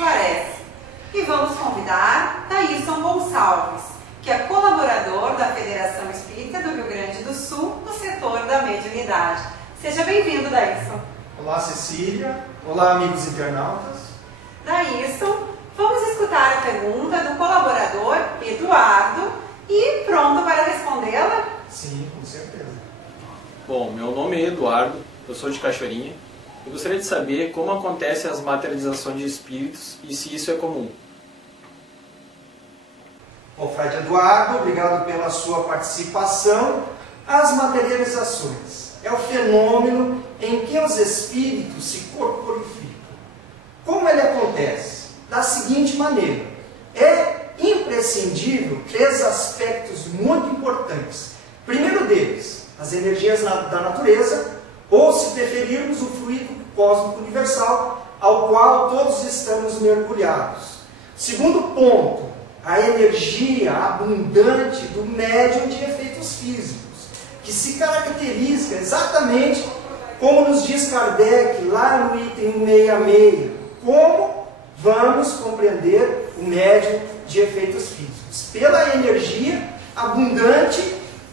esclarece. E vamos convidar Daílson Gonçalves, que é colaborador da Federação Espírita do Rio Grande do Sul, no setor da mediunidade. Seja bem-vindo, Daílson. Olá, Cecília. Olá, amigos internautas. Daílson, vamos escutar a pergunta do colaborador Eduardo e pronto para respondê-la? Sim, com certeza. Bom, meu nome é Eduardo, eu sou de Cachoeirinha. Eu gostaria de saber como acontecem as materializações de espíritos e se isso é comum. Bom, Frade Eduardo, obrigado pela sua participação. As materializações é o fenômeno em que os espíritos se corporificam. Como ele acontece? Da seguinte maneira: é imprescindível três aspectos muito importantes. Primeiro deles, as energias da natureza, ou, se preferirmos, o fluido cósmico universal, ao qual todos estamos mergulhados. Segundo ponto, a energia abundante do médium de efeitos físicos, que se caracteriza exatamente como nos diz Kardec lá no item 166, como vamos compreender o médium de efeitos físicos? Pela energia abundante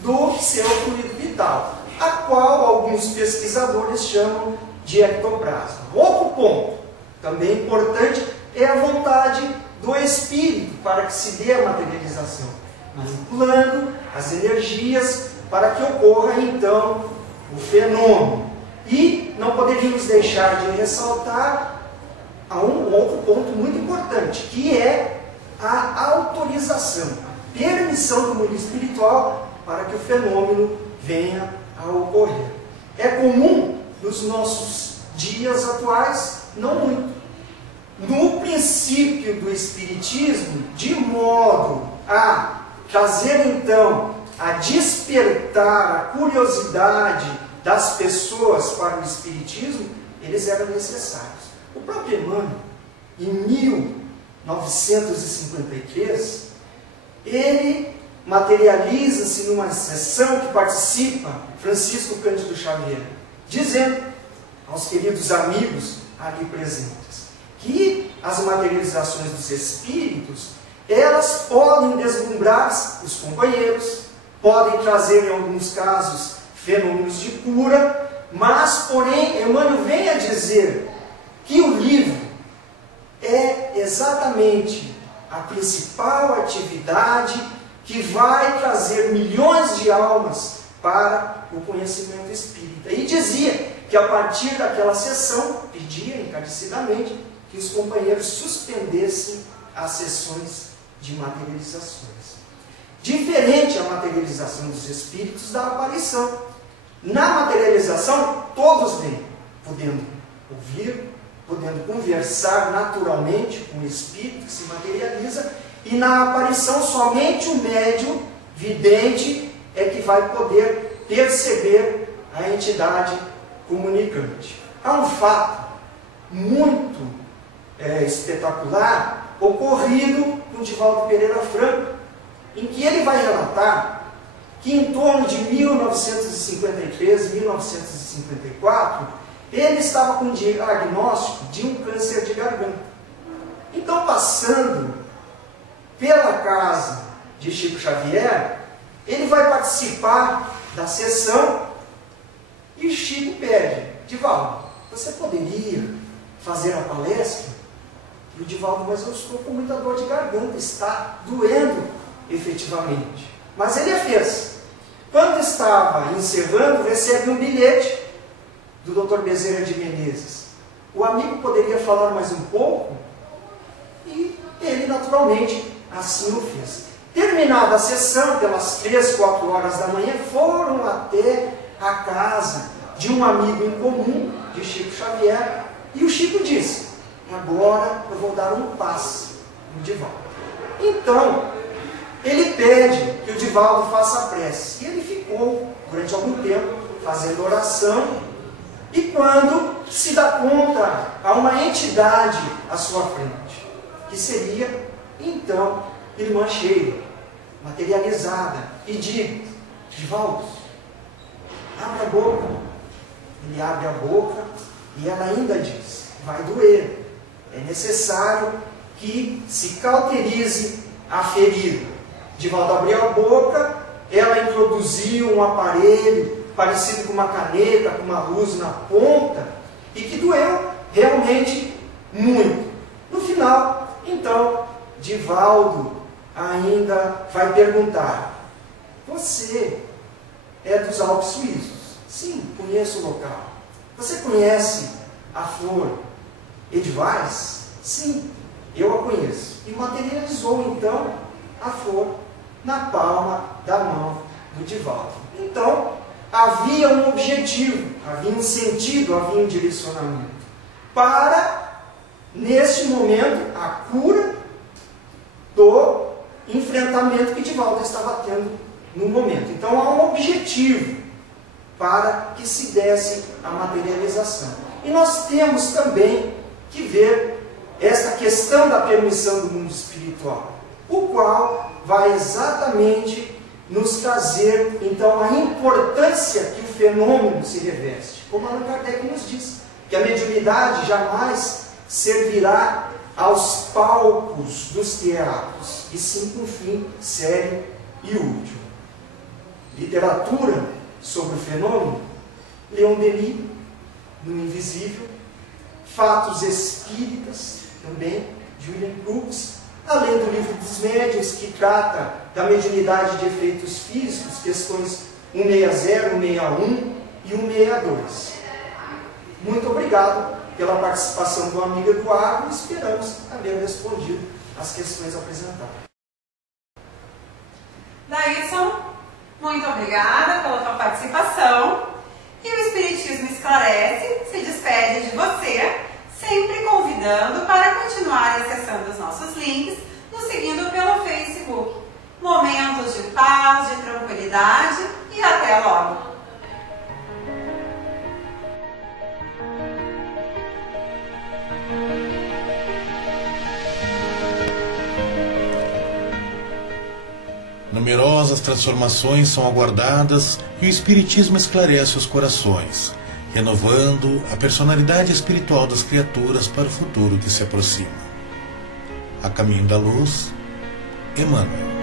do seu fluido vital, a qual alguns pesquisadores chamam de ectoplasma. Outro ponto, também importante, é a vontade do espírito para que se dê a materialização, manipulando as energias para que ocorra então o fenômeno. E não poderíamos deixar de ressaltar a um outro ponto muito importante, que é a autorização, a permissão do mundo espiritual para que o fenômeno venha a ocorrer. É comum nos nossos dias atuais? Não muito. No princípio do Espiritismo, de modo a trazer então, a despertar a curiosidade das pessoas para o Espiritismo, eles eram necessários. O próprio Emmanuel, em 1953, ele materializa-se numa sessão que participa Francisco Cândido Xavier, dizendo aos queridos amigos ali presentes que as materializações dos espíritos, elas podem deslumbrar os companheiros, podem trazer em alguns casos fenômenos de cura, mas, porém, Emmanuel vem a dizer que o livro é exatamente a principal atividade que vai trazer milhões de almas para o conhecimento espírita. E dizia que a partir daquela sessão, pedia encarecidamente que os companheiros suspendessem as sessões de materializações. Diferente a materialização dos espíritos da aparição. Na materialização, todos vêm, podendo ouvir, podendo conversar naturalmente com o espírito que se materializa, e na aparição somente o médium vidente é que vai poder perceber a entidade comunicante. Há um fato muito espetacular ocorrido com Divaldo Pereira Franco, em que ele vai relatar que em torno de 1953, 1954, ele estava com um diagnóstico de um câncer de garganta. Então, passando pela casa de Chico Xavier, ele vai participar da sessão e Chico pede: Divaldo, você poderia fazer a palestra? E o Divaldo: mas eu estou com muita dor de garganta, está doendo efetivamente. Mas ele a fez. Quando estava encerrando, recebe um bilhete do Dr. Bezerra de Menezes. O amigo poderia falar mais um pouco? E ele, naturalmente, assim o fez. Terminada a sessão, pelas 3, 4 horas da manhã, foram até a casa de um amigo em comum, de Chico Xavier, e o Chico disse: agora eu vou dar um passe no Divaldo. Então, ele pede que o Divaldo faça a prece. E ele ficou, durante algum tempo, fazendo oração, e quando se dá conta, há uma entidade à sua frente, que seria, então, Irmã Sheila, materializada, e diz: Divaldo, abre a boca. Ele abre a boca e ela ainda diz: vai doer. É necessário que se cauterize a ferida. Divaldo abriu a boca, ela introduziu um aparelho parecido com uma caneta, com uma luz na ponta, e que doeu realmente muito. No final, então, Divaldo ainda vai perguntar: você é dos Alpes Suíços? Sim, conheço o local. Você conhece a flor Edvais? Sim, eu a conheço. E materializou então a flor na palma da mão do Divaldo. Então, havia um objetivo, havia um sentido, havia um direcionamento para, neste momento, a cura do enfrentamento que Divaldo estava tendo no momento. Então, há um objetivo para que se desse a materialização. E nós temos também que ver essa questão da permissão do mundo espiritual, o qual vai exatamente nos trazer, então, a importância que o fenômeno se reveste. Como Allan Kardec nos diz, que a mediunidade jamais servirá aos palcos dos teatros, e sim com fim sério e útil. Literatura sobre o fenômeno: Leon Denis, No Invisível, Fatos Espíritas, também, de William Crookes, além do Livro dos Médiuns, que trata da mediunidade de efeitos físicos, questões 160, 161 e 162. Muito obrigado pela participação do amigo Eduardo, e esperamos haver respondido as questões apresentadas. Daílson, muito obrigada pela tua participação. E o Espiritismo Esclarece se despede de você, sempre convidando para continuar acessando os nossos links, nos seguindo pelo Facebook. Momentos de paz, de tranquilidade e até logo! Numerosas transformações são aguardadas e o Espiritismo esclarece os corações, renovando a personalidade espiritual das criaturas para o futuro que se aproxima. A caminho da luz, Emmanuel.